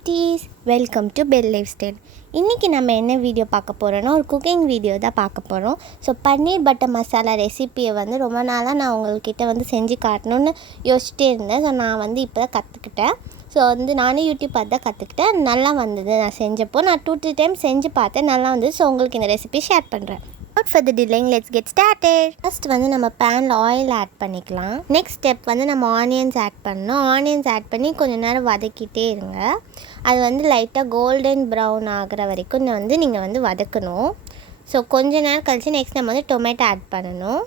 beauties, welcome to Belle Lifestyle. இன்னைக்கு நம்ம என்ன வீடியோ பார்க்க போறோம்னா ஒரு குக்கிங் வீடியோ தான் பார்க்க போறோம். ஸோ பன்னீர் பட்டர் மசாலா ரெசிபியை வந்து ரொம்ப நாளாக நான் உங்கள்கிட்ட வந்து செஞ்சு காட்டணும்னு யோசிச்சிட்டே இருந்தேன். ஸோ நான் வந்து இப்போ தான் கற்றுக்கிட்டேன். ஸோ வந்து நானே யூடியூப் பார்த்து தான் கற்றுக்கிட்டேன். நல்லா வந்தது. நான் செஞ்சப்போ நான் 2-3 டைம் செஞ்சு பார்த்தேன், நல்லா வந்தது. ஸோ உங்களுக்கு இந்த ரெசிபி ஷேர் பண்ணுறேன். Without further delaying, let's get started. First வந்து நம்ம பேனில் ஆயில் ஆட் பண்ணிக்கலாம். நெக்ஸ்ட் ஸ்டெப் வந்து நம்ம ஆனியன்ஸ் ஆட் பண்ணணும். ஆனியன்ஸ் ஆட் பண்ணி கொஞ்சம் நேரம் வதக்கிட்டே இருங்க. அது வந்து லைட்டாக கோல்டன் ப்ரௌன் ஆகிற வரைக்கும் வந்து நீங்கள் வந்து வதக்கணும். ஸோ கொஞ்ச நேரம் கழிச்சு நெக்ஸ்ட் நம்ம வந்து டொமேட்டோ ஆட் பண்ணணும்.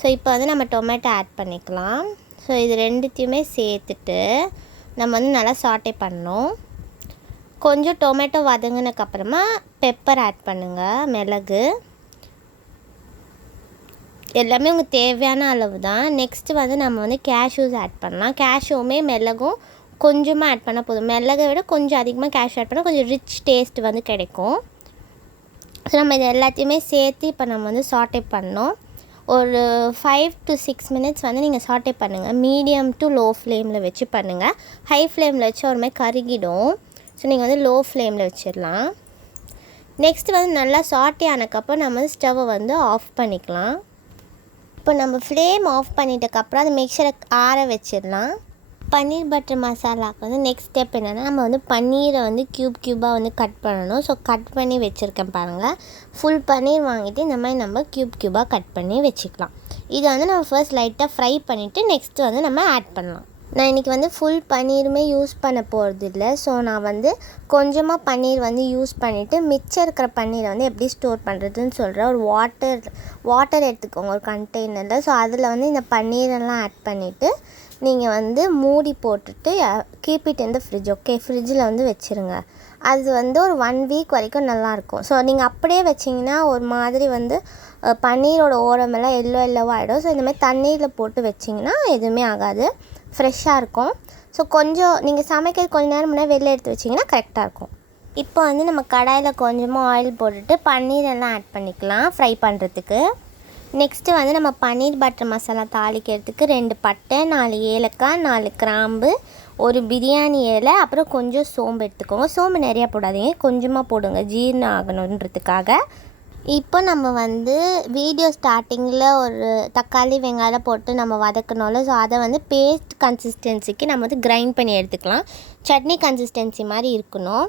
ஸோ இப்போ வந்து நம்ம டொமேட்டோ ஆட் பண்ணிக்கலாம். ஸோ இது ரெண்டுத்தையுமே சேர்த்துட்டு நம்ம வந்து நல்லா சாட்டே பண்ணணும். கொஞ்சம் டொமேட்டோ வதங்கினதுக்கப்புறமா பெப்பர் ஆட் பண்ணுங்கள், மிளகு எல்லாமே உங்களுக்கு தேவையான அளவு தான். நெக்ஸ்ட்டு வந்து நம்ம வந்து கேஷ்யூஸ் ஆட் பண்ணலாம். கேஷ்யூமே மிளகும் கொஞ்சமாக ஆட் பண்ணால் போதும். மிளகை விட கொஞ்சம் அதிகமாக கேஷ்யூ ஆட் பண்ணால் கொஞ்சம் ரிச் டேஸ்ட் வந்து கிடைக்கும். ஸோ நம்ம இது எல்லாத்தையுமே சேர்த்து இப்போ நம்ம வந்து சாட்டே பண்ணோம். ஒரு 5 to 6 minutes வந்து நீங்கள் சாட்டே பண்ணுங்கள். மீடியம் டு லோ ஃப்ளேமில் வச்சு பண்ணுங்கள். ஹை ஃப்ளேமில் வச்சு ஒரு மாதிரி கருகிடும். ஸோ நீங்கள் வந்து லோ ஃப்ளேமில் வச்சிடலாம். நெக்ஸ்ட்டு வந்து நல்லா சாட்டே ஆனதுக்கப்புறம் நம்ம வந்து ஸ்டவ்வை வந்து ஆஃப் பண்ணிக்கலாம். இப்போ நம்ம ஃப்ளேம் ஆஃப் பண்ணிட்டக்கப்புறம் அந்த மிக்சரை ஆற வச்சிடலாம். பன்னீர் பட்டர் மசாலாவுக்கு வந்து நெக்ஸ்ட் ஸ்டெப் என்னென்னா நம்ம வந்து பன்னீரை வந்து க்யூபாக வந்து கட் பண்ணணும். ஸோ கட் பண்ணி வச்சுருக்கேன் பாருங்கள். ஃபுல் பன்னீர் வாங்கிட்டு இந்த மாதிரி நம்ம க்யூபாக கட் பண்ணி வச்சுக்கலாம். இதை வந்து நம்ம ஃபர்ஸ்ட் லைட்டாக ஃப்ரை பண்ணிவிட்டு நெக்ஸ்ட்டு வந்து நம்ம ஆட் பண்ணலாம். நான் இன்றைக்கி வந்து ஃபுல் பன்னீருமே யூஸ் பண்ண போகிறது இல்லை. ஸோ நான் வந்து கொஞ்சமாக பன்னீர் வந்து யூஸ் பண்ணிவிட்டு மிச்சம் இருக்கிற பன்னீரை வந்து எப்படி ஸ்டோர் பண்ணுறதுன்னு சொல்கிறேன். ஒரு வாட்டர் எடுத்துக்கோங்க ஒரு கண்டெய்னரில். ஸோ அதில் வந்து இந்த பன்னீரெல்லாம் ஆட் பண்ணிவிட்டு நீங்கள் வந்து மூடி போட்டுட்டு keep it in the fridge. Okay, ஃப்ரிட்ஜில் வந்து வச்சுருங்க. அது வந்து ஒரு 1 week வரைக்கும் நல்லாயிருக்கும். ஸோ நீங்கள் அப்படியே வச்சிங்கன்னா ஒரு மாதிரி வந்து பன்னீரோட ஓரமெல்லாம் எல்லோவாக ஆகிடும். ஸோ இந்த மாதிரி தண்ணீரில் போட்டு வச்சிங்கன்னா எதுவுமே ஆகாது, ஃப்ரெஷ்ஷாக இருக்கும். ஸோ கொஞ்சம் நீங்கள் சமைக்கிறது கொஞ்சம் நேரம் முன்னாடி வெளில எடுத்து வச்சிங்கன்னா கரெக்டாக இருக்கும். இப்போ வந்து நம்ம கடாயில் கொஞ்சமாக ஆயில் போட்டுட்டு பன்னீரெல்லாம் ஆட் பண்ணிக்கலாம் ஃப்ரை பண்ணுறதுக்கு. நெக்ஸ்ட்டு வந்து நம்ம பன்னீர் பட்டர் மசாலா தாளிக்கிறதுக்கு 2 பட்டை, 4 ஏலக்காய், 4 கிராம்பு, ஒரு பிரியாணி இலை, அப்புறம் கொஞ்சம் சோம்பு எடுத்துக்கோங்க. சோம்பு நிறையா போடாதீங்க, கொஞ்சமாக போடுங்க ஜீரணம் ஆகணுன்றதுக்காக. இப்போ நம்ம வந்து வீடியோ ஸ்டார்டிங்கில் ஒரு தக்காளி வெங்காயம் போட்டு நம்ம வதக்கணும்ல. ஸோ அதை வந்து பேஸ்ட் கன்சிஸ்டன்சிக்கு நம்ம வந்து கிரைண்ட் பண்ணி எடுத்துக்கலாம். சட்னி கன்சிஸ்டன்சி மாதிரி இருக்கணும்.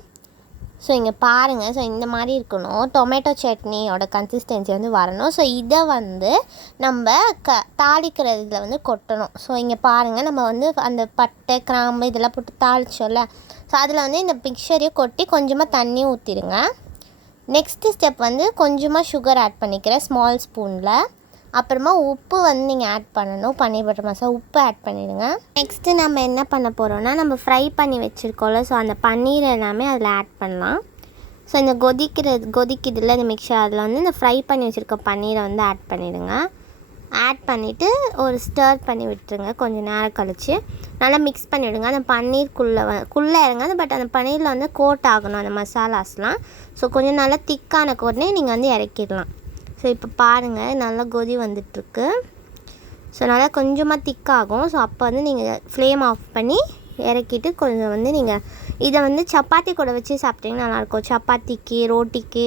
ஸோ இங்கே பாருங்கள். ஸோ இந்த மாதிரி இருக்கணும். டொமேட்டோ சட்னியோட கன்சிஸ்டன்சி வந்து வரணும். ஸோ இதை வந்து நம்ம தாளிக்கிறதுல வந்து கொட்டணும். ஸோ இங்கே பாருங்கள், நம்ம வந்து அந்த பட்டை கிராம்பு இதெல்லாம் போட்டு தாளிச்சோம்ல. ஸோ அதில் வந்து இந்த மிக்சரையும் கொட்டி கொஞ்சமாக தண்ணியும் ஊற்றிடுங்க. நெக்ஸ்ட்டு ஸ்டெப் வந்து கொஞ்சமாக சுகர் ஆட் பண்ணிக்கிறேன் ஸ்மால் ஸ்பூனில். அப்புறமா உப்பு வந்து நீங்கள் ஆட் பண்ணணும். பன்னீர் பட்டர் மசாலா உப்பு ஆட் பண்ணிவிடுங்க. நெக்ஸ்ட்டு நம்ம என்ன பண்ண போகிறோம்னா நம்ம ஃப்ரை பண்ணி வச்சுருக்கோம்ல. ஸோ அந்த பன்னீர் எல்லாமே அதில் ஆட் பண்ணலாம். ஸோ இந்த கொதிக்குதில்ல இந்த மிக்சர், அதில் வந்து இந்த ஃப்ரை பண்ணி வச்சுருக்க பன்னீரை வந்து ஆட் பண்ணிவிடுங்க. ஆட் பண்ணிவிட்டு ஸ்டர் பண்ணி விட்டுருங்க. கொஞ்சம் நேரம் கழித்து நல்லா மிக்ஸ் பண்ணிவிடுங்க. அந்த பன்னீருக்குள்ளே இறங்காது, பட் அந்த பன்னீரில் வந்து கோட் ஆகணும் அந்த மசாலாஸ்லாம். ஸோ கொஞ்சம் நல்லா திக்கான கோட்னே நீங்கள் வந்து இறக்கிடலாம். ஸோ இப்போ பாருங்கள், நல்லா கொதி வந்துட்டுருக்கு. ஸோ நல்லா கொஞ்சமாக திக்காகும். ஸோ அப்போ வந்து நீங்கள் ஃப்ளேம் ஆஃப் பண்ணி இறக்கிட்டு கொஞ்சம் வந்து நீங்கள் இதை வந்து சப்பாத்தி கூட வச்சு சாப்பிட்டிங்கன்னா நல்லாயிருக்கும். சப்பாத்திக்கு, ரோட்டிக்கு,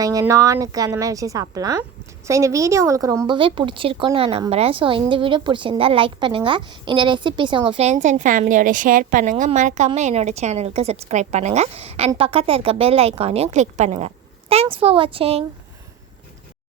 நீங்கள் நானுக்கு அந்த மாதிரி வச்சு சாப்பிட்லாம். ஸோ இந்த வீடியோ உங்களுக்கு ரொம்பவே பிடிச்சிருக்குன்னு நான் நம்புகிறேன். ஸோ இந்த வீடியோ பிடிச்சிருந்தால் லைக் பண்ணுங்கள். இந்த ரெசிபிஸ் உங்கள் ஃப்ரெண்ட்ஸ் அண்ட் ஃபேமிலியோட ஷேர் பண்ணுங்கள். மறக்காமல் என்னோடய சேனலுக்கு சப்ஸ்கிரைப் பண்ணுங்கள். அண்ட் பக்கத்தில் இருக்க பெல் ஐக்கானையும் கிளிக் பண்ணுங்கள். தேங்க்ஸ் ஃபார் வாட்சிங்.